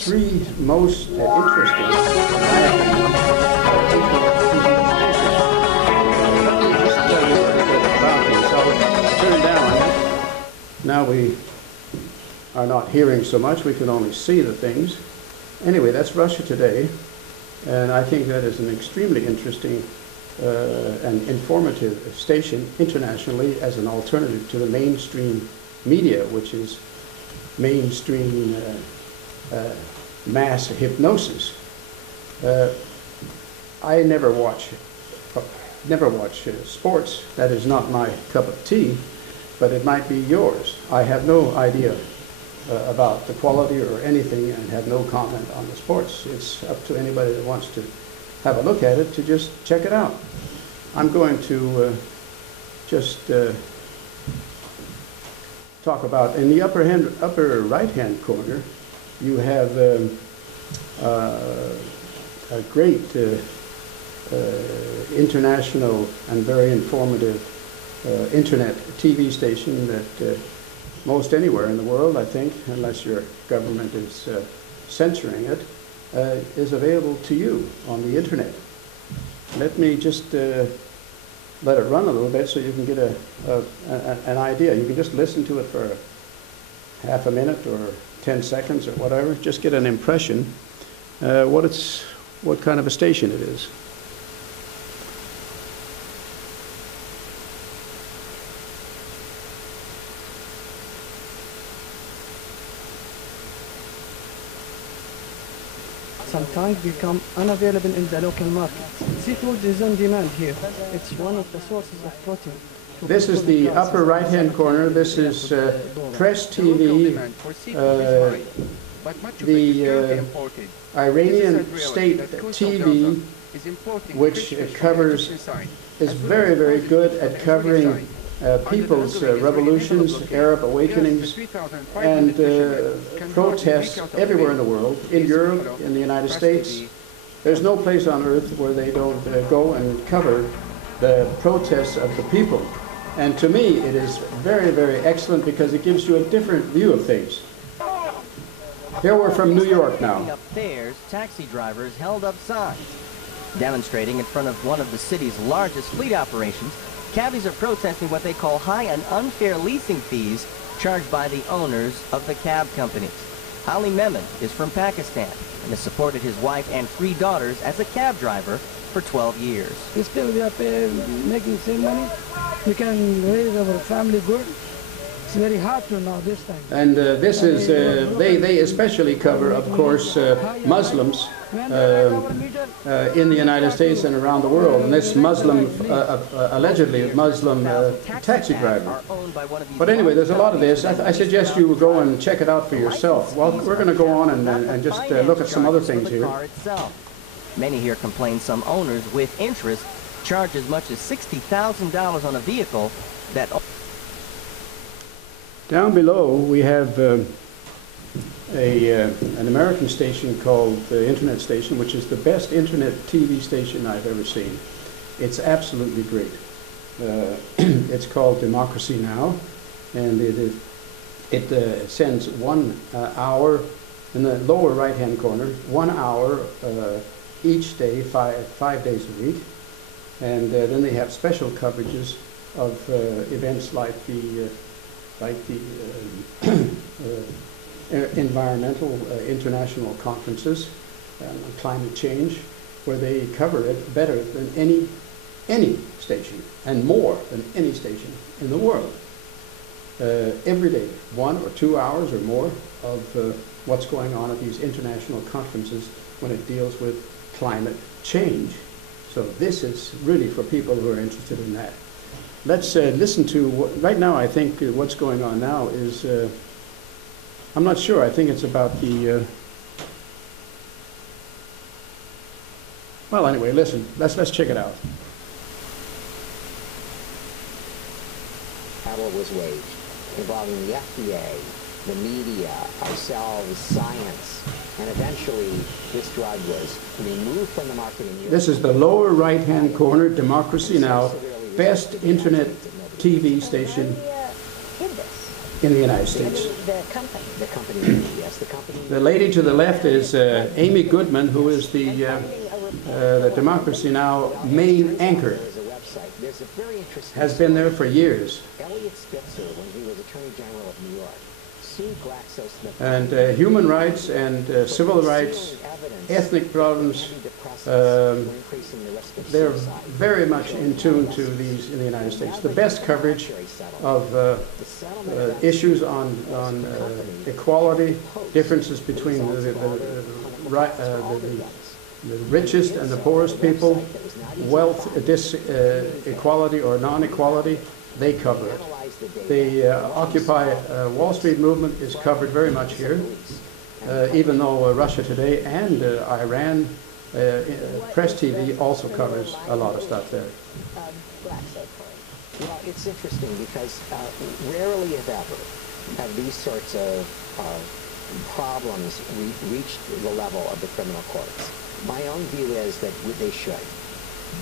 three most interesting, in my opinion, just tell you a little bit about these. I'll turn down. Now we are not hearing so much, we can only see the things. Anyway, that's Russia Today, and I think that is an extremely interesting and informative station internationally as an alternative to the mainstream media, which is mainstream mass hypnosis. I never watch sports. That is not my cup of tea, but it might be yours. I have no idea about the quality or anything and have no comment on the sports. It's up to anybody that wants to have a look at it to just check it out. I'm going to just talk about, in the upper right-hand corner, you have a great international and very informative internet TV station that most anywhere in the world, I think, unless your government is censoring it, is available to you on the internet. Let me just let it run a little bit so you can get an idea. You can just listen to it for half a minute or 10 seconds or whatever. Just get an impression what kind of a station it is. Sometimes become unavailable in the local market. Seafood is on demand here. It's one of the sources of protein. This is the upper right-hand corner. This is Press TV, the Iranian state TV, which is very, very good at covering people's revolutions, Arab awakenings, and protests everywhere in the world, in Europe, in the United States. There's no place on earth where they don't go and cover the protests of the people. And to me, it is very, very excellent because it gives you a different view of things. Here we're from New York now. Up fares, taxi drivers held up signs demonstrating in front of one of the city's largest fleet operations. Cabbies are protesting what they call high and unfair leasing fees charged by the owners of the cab companies. Ali Mehmed is from Pakistan and has supported his wife and 3 daughters as a cab driver for 12 years. Still we are making same money. We can raise our family good. It's very hard to know this time. And this is, they especially cover, of course, Muslims in the United States and around the world. And this Muslim, allegedly Muslim taxi driver. But anyway, there's a lot of this. I suggest you go and check it out for yourself. Well, we're going to go on and just look at some other things here. Many here complain some owners with interest charge as much as $60,000 on a vehicle that... Down below, we have an American station called the Internet Station, which is the best internet TV station I've ever seen. It's absolutely great. It's called Democracy Now!, and it sends 1 hour in the lower right-hand corner, 1 hour each day, five days a week, and then they have special coverages of events like the environmental international conferences on climate change, where they cover it better than any station, and more than any station in the world. Every day, 1 or 2 hours or more of what's going on at these international conferences when it deals with climate change. So this is really for people who are interested in that. Let's listen to what, right now I think what's going on now is, I'm not sure, I think it's about the, well anyway, listen, let's check it out. Battle was waged involving the FDA, the media, ourselves, science, and eventually this drug was removed from the market in Europe. This is the lower right-hand corner, Democracy Now!, best internet TV station in the United States. The company. The company, yes, the company. The lady to the left is Amy Goodman, who is the Democracy Now! Main anchor. Has been there for years. Elliot Spitzer, when he was Attorney General of New York, sued GlaxoSmithKline. And human rights and civil rights, ethnic problems, they're very much in tune to these in the United States. The best coverage of issues on equality, differences between the richest and the poorest people, wealth equality or non-equality, they cover it. The Occupy Wall Street movement is covered very much here, even though Russia Today and Iran Press TV also covers a lot of stuff there. Well, it's interesting because rarely, if ever, have these sorts of problems reached the level of the criminal courts. My own view is that they should.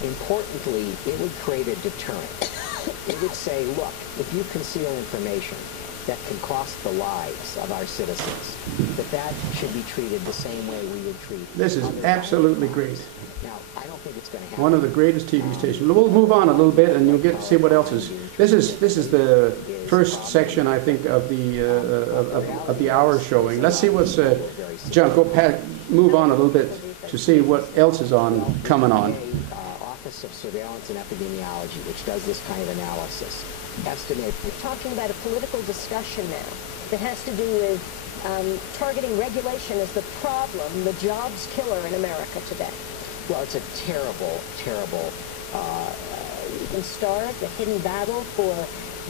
Importantly, it would create a deterrent. It would say, look, if you conceal information that can cost the lives of our citizens, that should be treated the same way we would treat. This is absolutely great. Now, I don't think it's going to happen. One of the greatest TV stations. We'll move on a little bit, and you'll get to see what else is. This is the first section, I think, of the hour showing. Let's see what's. John, move on a little bit to see what else is coming on. Office of Surveillance and Epidemiology, which does this kind of analysis, estimate. We're talking about a political discussion now that has to do with targeting regulation as the problem, the jobs killer in America today. Well, it's a terrible, terrible. You can starve, the hidden battle for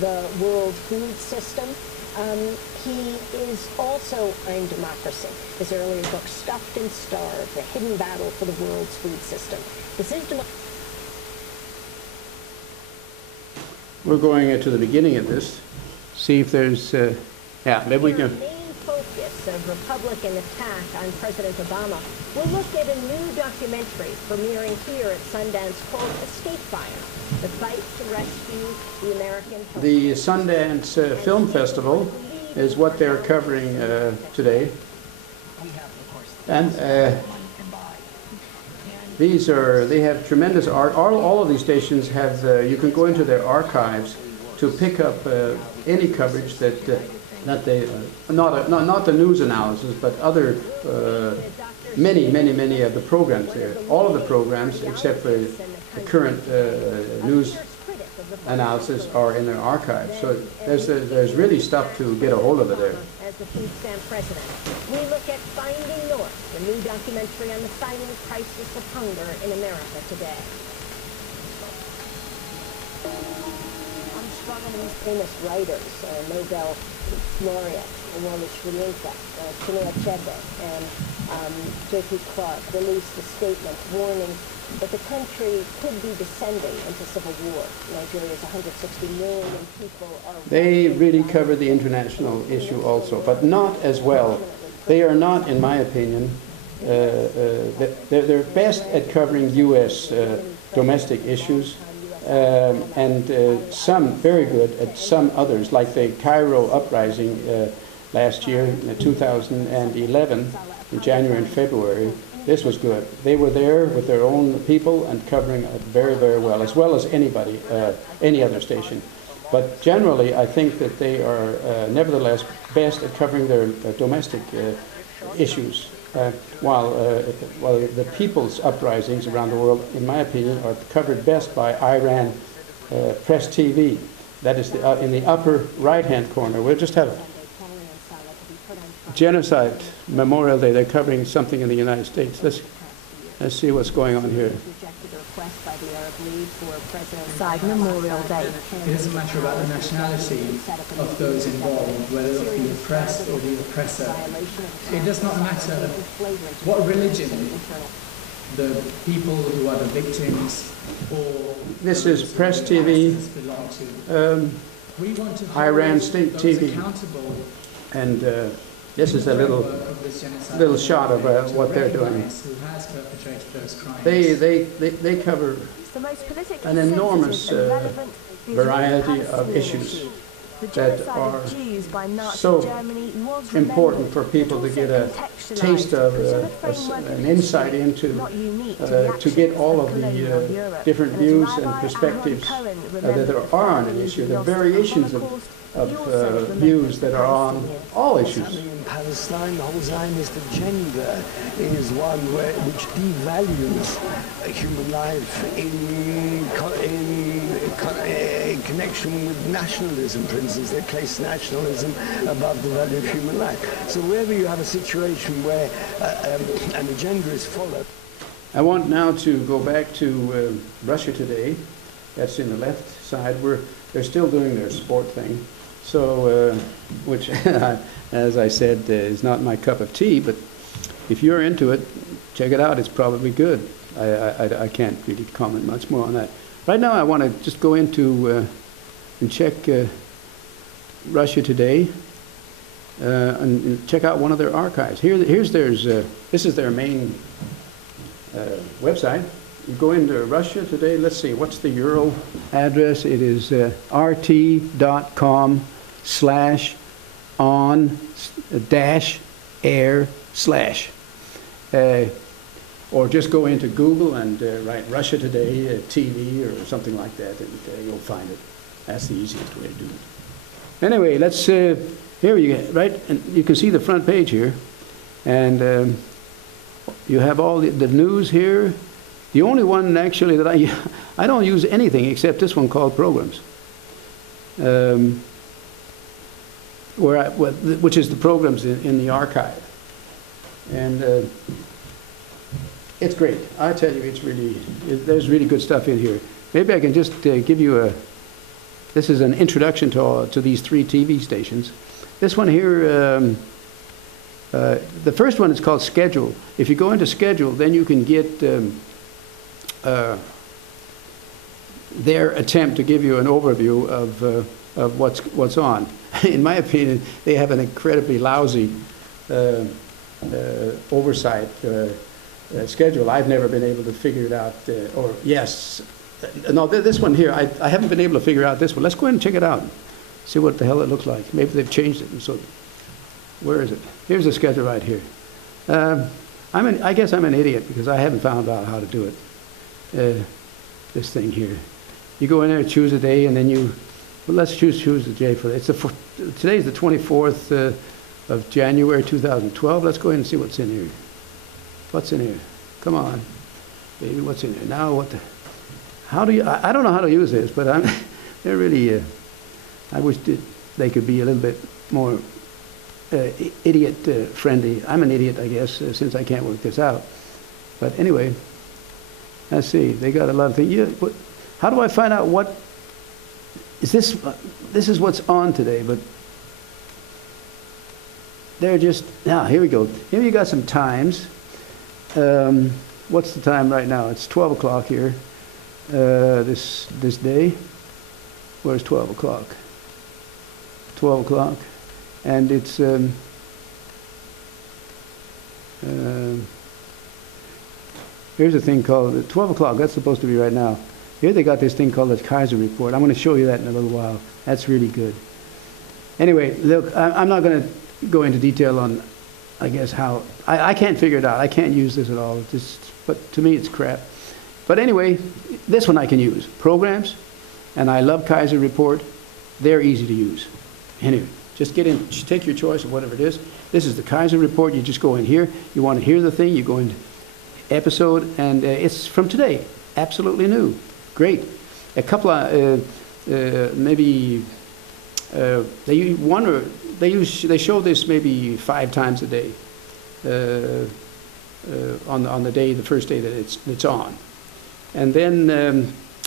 the world food system. He is also in democracy. His earlier book, Stuffed and Starved, The Hidden Battle for the World's Food System. This is We're going to the beginning of this, see if there's, maybe we can. The main focus of Republican attack on President Obama, we'll look at a new documentary premiering here at Sundance called Escape Fire, the fight to rescue the American. The Sundance Film Festival is what they're covering today. And they have tremendous art. All of these stations have, you can go into their archives to pick up any coverage that not the news analysis, but other, many of the programs there. All of the programs, except for the current news analysis, are in their archives. So there's really stuff to get a hold of it there. As the food stamp president, we look at Finding North, the new documentary on the silent crisis of hunger in America today. One of these famous writers, Nobel laureate, Walter Shrilinka, Chinua Achebe, and J.P. Clark released a statement warning that the country could be descending into civil war. Nigeria's 160 million people are... They really cover the international issue also, but not as well. They are not, in my opinion, they're best at covering U.S. Domestic issues, and some very good at some others, like the Cairo uprising last year, in 2011, in January and February. This was good. They were there with their own people and covering it very, very well as anybody, any other station. But generally, I think that they are nevertheless best at covering their domestic issues, while the people's uprisings around the world, in my opinion, are covered best by Iran Press TV. That is in the upper right-hand corner. We'll just have Genocide Memorial Day. They're covering something in the United States. Let's see what's going on here. Side Memorial Day. It doesn't matter about the nationality of those involved, whether it's the oppressed or the oppressor. It does not matter what religion the people who are the victims or... This is Press TV, Iran State TV, and this is a little shot of what they're doing. They cover an enormous variety of issues. that are so important for people to get a taste of, an insight into, to get all of the different views and perspectives that there are on an issue, the variations of views that are on all issues. In Palestine, the whole Zionist agenda is one which devalues human life in connection with nationalism, for instance. They place nationalism above the value of human life. So wherever you have a situation where an agenda is followed. I want now to go back to Russia Today. That's in the left side. They're still doing their sport thing. So, which, as I said, is not my cup of tea, but if you're into it, check it out. It's probably good. I can't really comment much more on that. Right now, I want to just go into and check Russia Today and check out one of their archives. Here's theirs. This is their main website. You go into Russia Today. Let's see, what's the URL address? It is rt.com/on-air/. Or just go into Google and write Russia Today TV or something like that, and you'll find it. That's the easiest way to do it. Anyway, let's, here you get, right? And you can see the front page here. And you have all the news here. The only one actually that I don't use anything except this one called Programs, which is the programs in the archive, and it's great. I tell you, there's really good stuff in here. Maybe I can just give you this is an introduction to these 3 TV stations. This one here. The first one is called Schedule. If you go into Schedule, then you can get their attempt to give you an overview of what's on. In my opinion, they have an incredibly lousy oversight schedule. I've never been able to figure it out. No, this one here, I haven't been able to figure out this one. Let's go ahead and check it out. See what the hell it looks like. Maybe they've changed it. And so, where is it? Here's the schedule right here. I guess I'm an idiot because I haven't found out how to do it. This thing here. You go in there, choose a day, and then let's choose the day for it. Today's the 24th of January 2012. Let's go ahead and see what's in here. What's in here? Come on, baby, what's in here? Now how do you, I don't know how to use this, but they're really, I wish they could be a little bit more idiot friendly. I'm an idiot, I guess, since I can't work this out. But anyway, let's see. They got a lot of things. How do I find out what is this? This is what's on today, but they're just here we go. Here you got some times. What's the time right now? It's 12 o'clock here. This day. Where's 12 o'clock? 12 o'clock. And it's here's a thing called 12 o'clock. That's supposed to be right now. Here they got this thing called the Kaiser Report. I'm going to show you that in a little while. That's really good. Anyway, look, I'm not going to go into detail on, I guess, how I can't figure it out. I can't use this at all. But to me, it's crap. But anyway, this one I can use. Programs, and I love Kaiser Report. They're easy to use. Anyway. Just get in, take your choice of whatever it is. This is the Kaiser Report. You just go in here. You want to hear the thing, you go into episode, and it's from today. Absolutely new. Great. A couple of, maybe, they show this maybe 5 times a day on the day, the first day that it's on. And then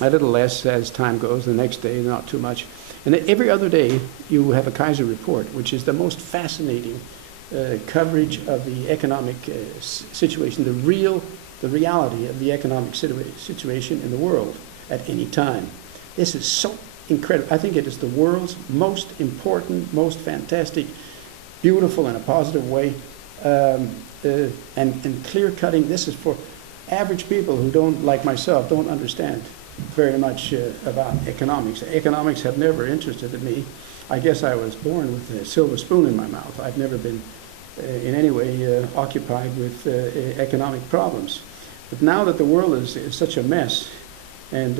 a little less as time goes, the next day, not too much. And every other day, you have a Kaiser Report, which is the most fascinating coverage of the economic situation, the reality of the economic situation in the world at any time. This is so incredible. I think it is the world's most important, most fantastic, beautiful in a positive way, and clear-cutting. This is for average people who don't, like myself, don't understand very much about economics. Economics have never interested me. I guess I was born with a silver spoon in my mouth. I've never been in any way occupied with economic problems. But now that the world is such a mess, and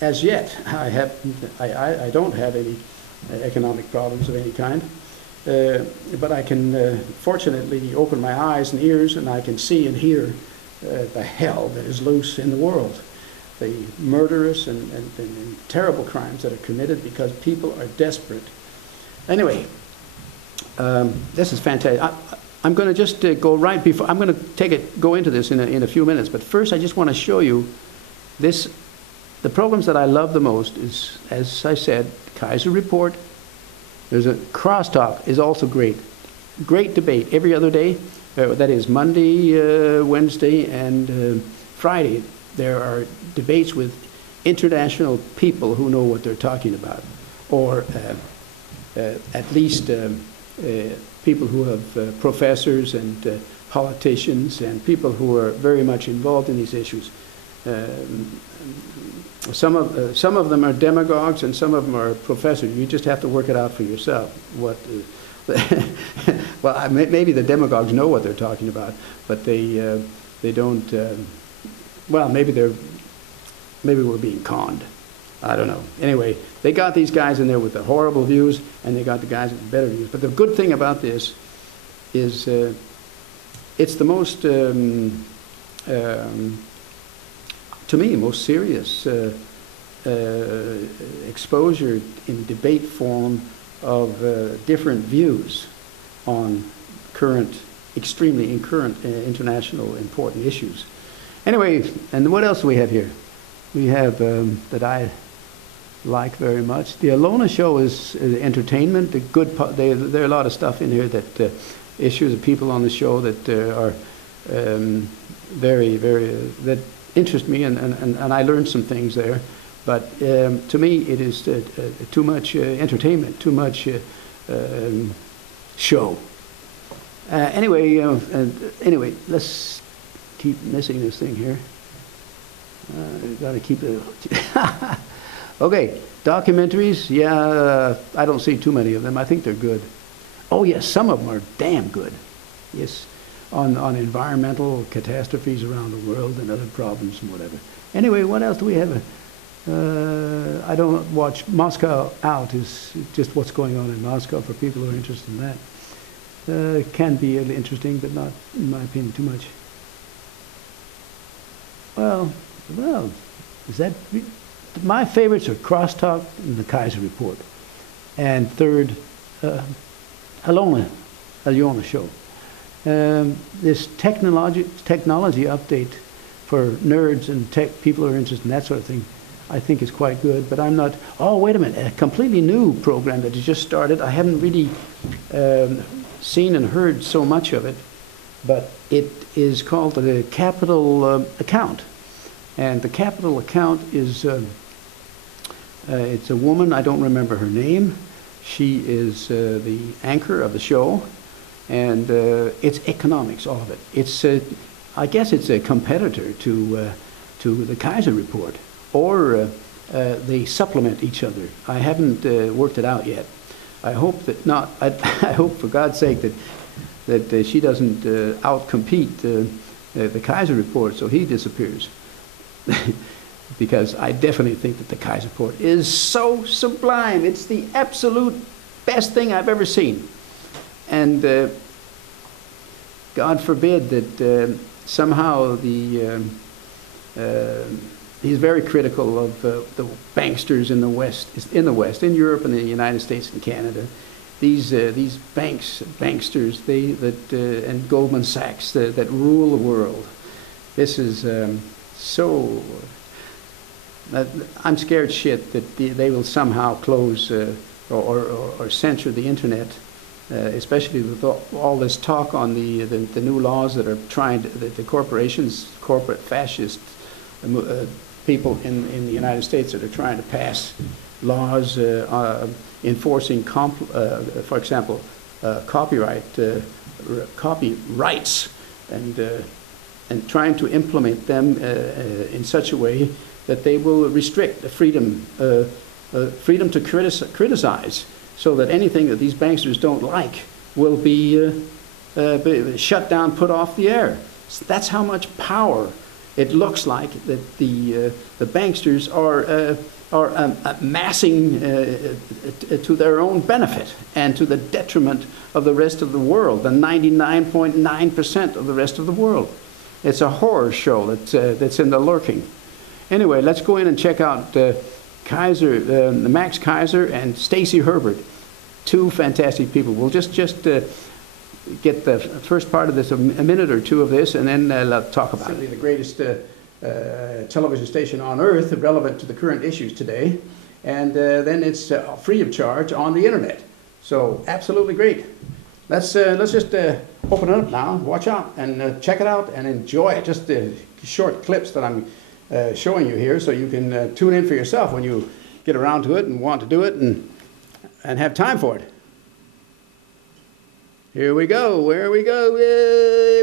as yet I don't have any economic problems of any kind, but I can fortunately open my eyes and ears, and I can see and hear the hell that is loose in the world. The murderous and terrible crimes that are committed because people are desperate. Anyway, this is fantastic. I'm going to just go right before, I'm going to go into this in a few minutes, but first I just want to show you this. The programs that I love the most is, as I said, Kaiser Report. There's a Crosstalk is also great. Great debate every other day. That is Monday, Wednesday, and Friday. There are debates with international people who know what they're talking about, or at least people who have professors and politicians and people who are very much involved in these issues. Some of them are demagogues and some of them are professors. You just have to work it out for yourself. Well, maybe the demagogues know what they're talking about, but they don't. Well, maybe we're being conned. I don't know. Anyway, they got these guys in there with the horrible views, and they got the guys with the better views. But the good thing about this is it's the most, to me, most serious exposure in debate form of different views on extremely current international important issues. Anyway, and what else do we have here? We have, that I like very much, the Alona Show is entertainment. There are a lot of stuff in here that issues of people on the show that are very, that interest me, and I learned some things there. But to me, it is too much entertainment, too much show. Anyway, let's keep missing this thing here. Got to keep it. Okay, documentaries. Yeah, I don't see too many of them. I think they're good. Oh yes, some of them are damn good. Yes, on environmental catastrophes around the world and other problems and whatever. Anyway, what else do we have? I don't watch Moscow Out. Is just what's going on in Moscow for people who are interested in that. Can be interesting, but not, in my opinion, too much. Well, is that my favorites are Crosstalk and the Kaiser Report, and third, Alona Show. This technology update for nerds and people who are interested in that sort of thing, I think is quite good. But I'm not. Oh, wait a minute! A completely new program that has just started. I haven't really seen and heard so much of it, but it is called the Capital Account. And the Capital Account is, it's a woman, I don't remember her name. She is the anchor of the show, and it's economics, all of it. It's, I guess it's a competitor to the Kaiser Report, or they supplement each other. I haven't worked it out yet. I hope that not, I hope for God's sake that she doesn't outcompete the Kaiser Report so he disappears. Because I definitely think that the Kaiser Report is so sublime. It's the absolute best thing I've ever seen. And God forbid that somehow he's very critical of the banksters in the West, in Europe and the United States and Canada. These banksters, and Goldman Sachs that rule the world. This is so. I'm scared shit that they will somehow close or censor the internet, especially with all this talk on the new laws that are trying to, the corporations, corporate fascist people in the United States that are trying to pass laws enforcing, for example, copyrights, and trying to implement them in such a way that they will restrict the freedom to criticize. so that anything that these banksters don't like will be shut down, put off the air. So that's how much power it looks like that the banksters are amassing to their own benefit and to the detriment of the rest of the world, the 99.9% of the rest of the world. It's a horror show that's in the lurking. Anyway, let's go in and check out Max Keiser and Stacy Herbert, two fantastic people. We'll just get the first part of this, a minute or two of this, and then talk about it. The greatest television station on earth, relevant to the current issues today, and then it's free of charge on the internet. So absolutely great. Let's just open it up now. Watch out and check it out and enjoy it. Just the short clips that I'm showing you here, so you can tune in for yourself when you get around to it and want to do it and have time for it. Here we go. Where we go?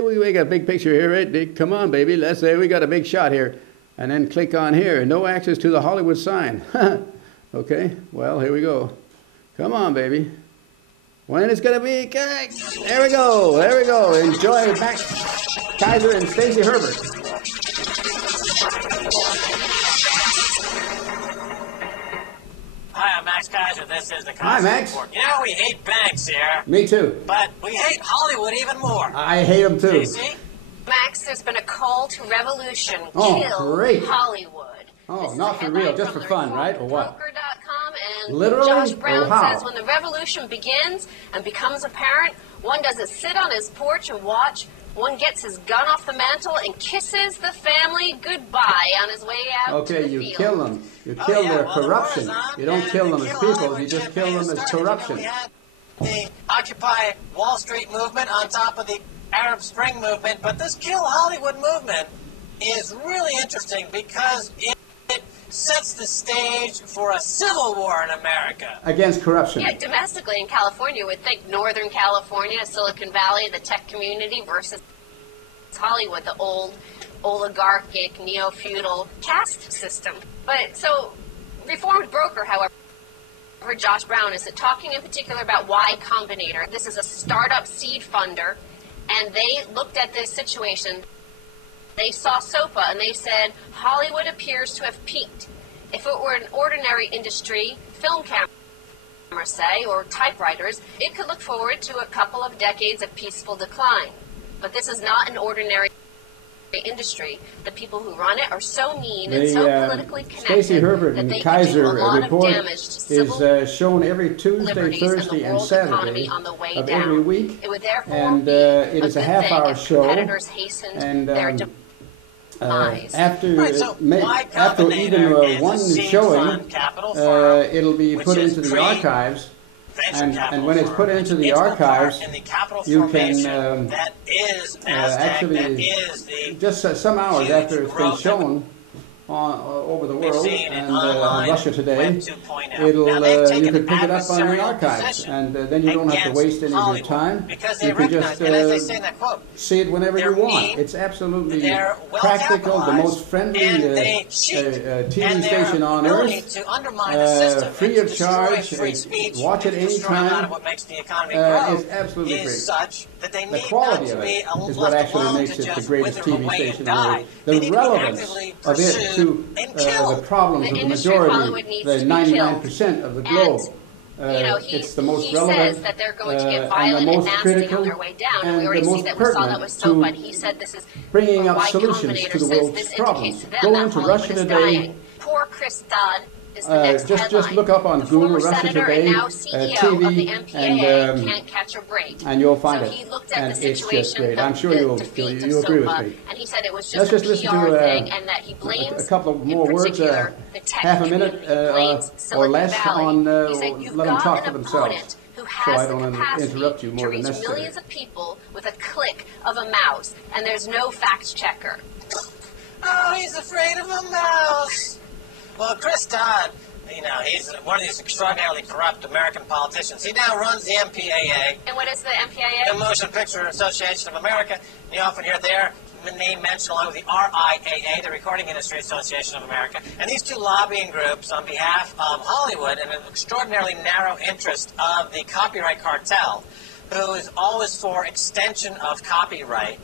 We got a big picture here, right? Come on, baby. Let's say we got a big shot here. And then click on here. No access to the Hollywood sign. Okay, well, here we go. Come on, baby. When it's going to be... There we go. There we go. Enjoy Max Keiser and Stacy Herbert. Hi, I'm Max Keiser. This is the Hi, Max. Report. You know, we hate banks here. Me too. But we hate Hollywood even more. I hate them too. JC? Max, there's been a call to revolution. Oh, Kill great. Hollywood. Oh, not for real, just for fun, right? Or what? Broker.com, and Literally? Josh Brown Or how? says when the revolution begins and becomes apparent, one doesn't sit on his porch and watch. One gets his gun off the mantle and kisses the family goodbye on his way out to the you field. kill them. You kill their corruption. The war is on, You don't and kill them the as Kill people, Hollywood you just kill campaign them as started. corruption. We had the Occupy Wall Street movement on top of the Arab Spring movement, but this Kill Hollywood movement is really interesting because it sets the stage for a civil war in America. Against corruption. Yeah, domestically in California, we'd think Northern California, Silicon Valley, the tech community versus Hollywood, the old oligarchic, neo-feudal caste system. But so, Reformed Broker, however, Josh Brown is talking in particular about Y Combinator. This is a startup seed funder, and they looked at this situation. They saw SOPA and they said, Hollywood appears to have peaked. If it were an ordinary industry, film cameras, say, or typewriters, it could look forward to a couple of decades of peaceful decline. But this is not an ordinary industry. The people who run it are so mean and so politically connected Stacy Herbert that and they can do a Keiser lot report of damage to civil is shown every Tuesday, liberties Thursday, and the and world Saturday economy on the way of down. every week. It would therefore And be it is a good half-hour thing if show. competitors hastened And their demise. after Y after even Combinator one is a seed showing, fund capital firm, it'll be which put is into the archives. venture And capital when it's firm. put into the It's archives, in the capital you formation can that is NASDAQ, actually, that is the just some hours huge after it's been growth shown over the we've world seen in and on online Russia Today, Web 2.0. it'll Now, they've taken you can pick it up on the adversarial archives, position and then you don't have to waste any of your Hollywood time. because they You can recognize, just and as they say in that quote, see it whenever they're you want. mean, It's absolutely they're practical, the well-capitalized, most friendly and they cheat, TV and their station on ability earth. to undermine the system Free and of to destroy charge, free speech, watch it and to destroy a lot anytime. of what makes the economy grow It's absolutely great. such that they The need quality not of to be it is what left actually alone makes to it the just greatest wither TV away station and on die. earth. They The need to be relevance actively of it pursued to and killed. the problems The of the industry of Hollywood majority, needs the to be killed. 99% of the globe. It's the most he relevant says that they're going to get and violent the and most nasty critical on their way down, and and we already the see most that we saw that pertinent with SOPA, and to he said this is bringing up Y solutions Combinator to the says world's this problems. indicates to them Go that into Hollywood Russia is Today. dying. Poor Chris Dodd is the next Just headline. look up on the Google former Russia senator Today, and now CEO TV, of the MPAA and can't catch a break. and you'll find so it. he looked at And the it's situation just great. of I'm sure the you'll defeat agree of with SOPA, me. and he said it was Let's just just a listen PR to thing, and that he blames a couple of more in words, particular, the tech half a minute community, blames or Silicon less Valley. on He said, "You've let them got talk an for themselves, opponent who so has I the don't capacity interrupt you to more than reach necessary." millions of people with a click of a mouse, and there's no fact checker." Oh, he's afraid of a mouse. Well, Chris Dodd, you know, he's one of these extraordinarily corrupt American politicians. He now runs the MPAA, And what is the MPAA? the Motion Picture Association of America. You often hear their name mentioned along with the RIAA, the Recording Industry Association of America, and these two lobbying groups on behalf of Hollywood and an extraordinarily narrow interest of the copyright cartel, who is always for extension of copyright,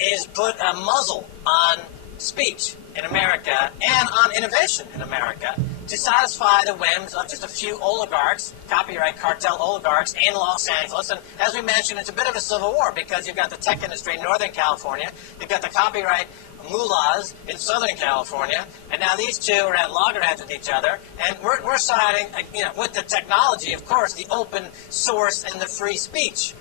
is put a muzzle on speech in America and on innovation in America to satisfy the whims of just a few oligarchs, copyright cartel oligarchs in Los Angeles. And as we mentioned, it's a bit of a civil war because you've got the tech industry in Northern California, you've got the copyright mullahs in Southern California, and now these two are at loggerheads with each other. And we're siding, with the technology, of course, the open source and the free speech.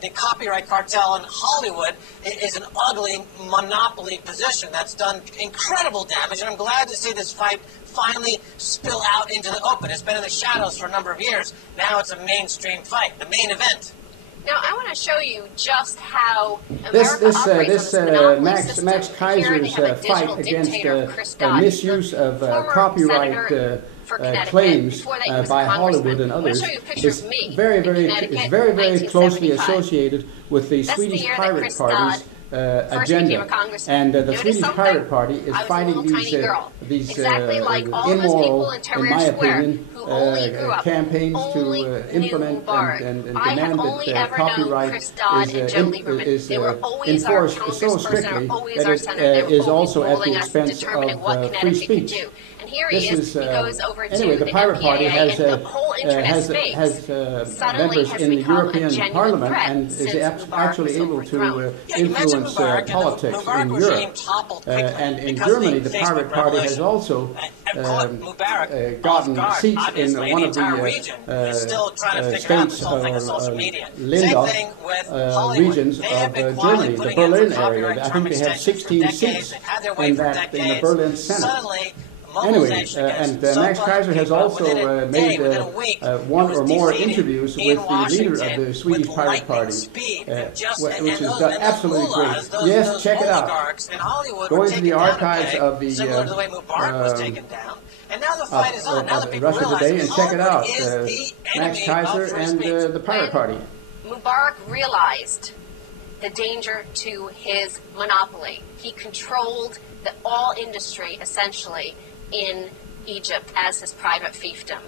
The copyright cartel in Hollywood is an ugly monopoly position that's done incredible damage, and I'm glad to see this fight finally spill out into the open. It's been in the shadows for a number of years. Now it's a mainstream fight, the main event. Now, I want to show you just how America operates on this monopoly system. Max Keiser's fight against misuse of copyright claims by Hollywood and others is very closely associated with the Swedish Pirate Party's agenda. And the Swedish Pirate Party is fighting these immoral, in my opinion, campaigns to implement and demand that copyright is enforced so strictly that it is also at the expense of free speech. Here he is. He goes over to anyway, the Pirate Party has members in the European Parliament and is actually able to influence politics in Europe. And in Germany, the Pirate Party has also gotten seats in one of the states, Länder regions of Germany, the Berlin area. I think they have 16 seats in the Berlin Senate. Anyway, and Max Keiser has also made one or more interviews with the leader of the Swedish Pirate Party, which is absolutely great. Yes, check it out. Go into the archives of the Russia Today and check it out. Max Keiser and the Pirate Party. Mubarak realized the danger to his monopoly. He controlled all industry, essentially, in Egypt as his private fiefdom.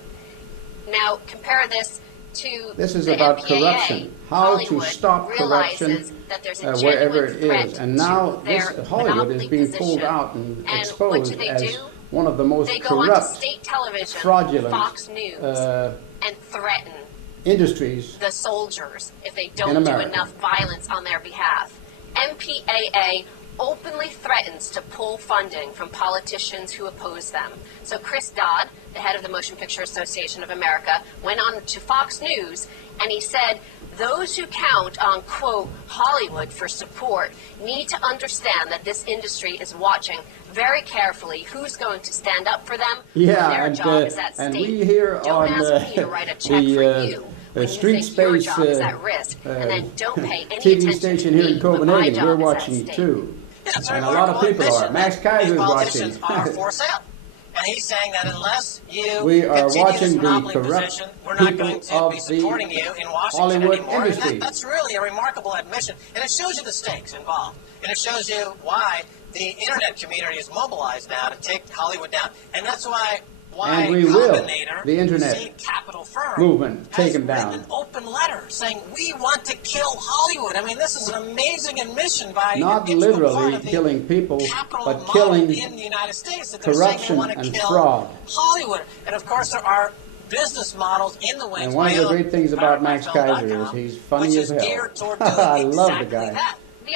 Now, compare this to This is about MPAA. Corruption, how to stop corruption wherever it is. And now Hollywood is being pulled out and exposed as one of the most corrupt, state television, fraudulent Fox News, and threaten industries the soldiers if they don't do enough violence on their behalf. MPAA openly threatens to pull funding from politicians who oppose them. So Chris Dodd, the head of the Motion Picture Association of America, went on to Fox News and he said, those who count on, quote, Hollywood for support need to understand that this industry is watching very carefully who's going to stand up for them when their job is at stake. And we here don't on ask me to write a check for you. Street Space TV station here in Copenhagen, we're watching too. And a lot of people are. Max Keiser is watching. Are for sale. And he's saying that unless we are watching the corrupt we're not going to be supporting you in Washington Hollywood anymore. industry. And that's really a remarkable admission. And it shows you the stakes involved. And it shows you why the internet community is mobilized now to take Hollywood down. And that's why and we will, the internet movement, take them down. An open letter saying we want to kill Hollywood. I mean, this is an amazing admission by not literally killing people, but killing in the United States. Corruption and fraud. Hollywood, and of course there are business models in the wings. And one of the great things about Max Keiser is he's funny as hell. I love the guy.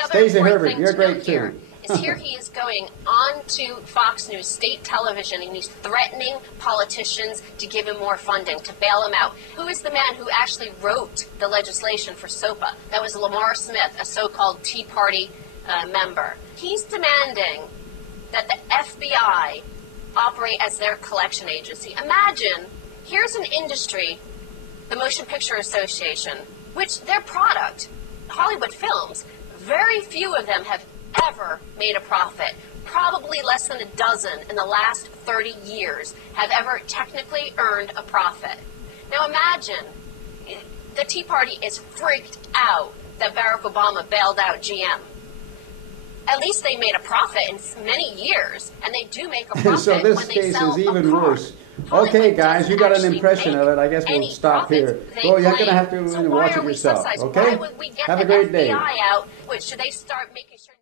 Stacey Herbert, you're great too. Here he is going on to Fox News, state television, and he's threatening politicians to give him more funding, to bail him out. Who is the man who actually wrote the legislation for SOPA? That was Lamar Smith, a so-called Tea Party member. He's demanding that the FBI operate as their collection agency. Imagine, here's an industry, the Motion Picture Association, which their product, Hollywood films, very few of them have ever made a profit. Probably less than a dozen in the last 30 years have ever technically earned a profit. Now imagine, the Tea Party is freaked out that Barack Obama bailed out GM. at least they made a profit in many years, and they do make a profit So this when they case sell is even a car. worse. Hollywood Okay, guys, doesn't you got an actually impression make of it. I guess we'll any stop here. profits. They Well, you're going to claim. have to So why watch are it we so yourself, such? okay? Why would we get Have the a great day. FBI out? Should they start making sure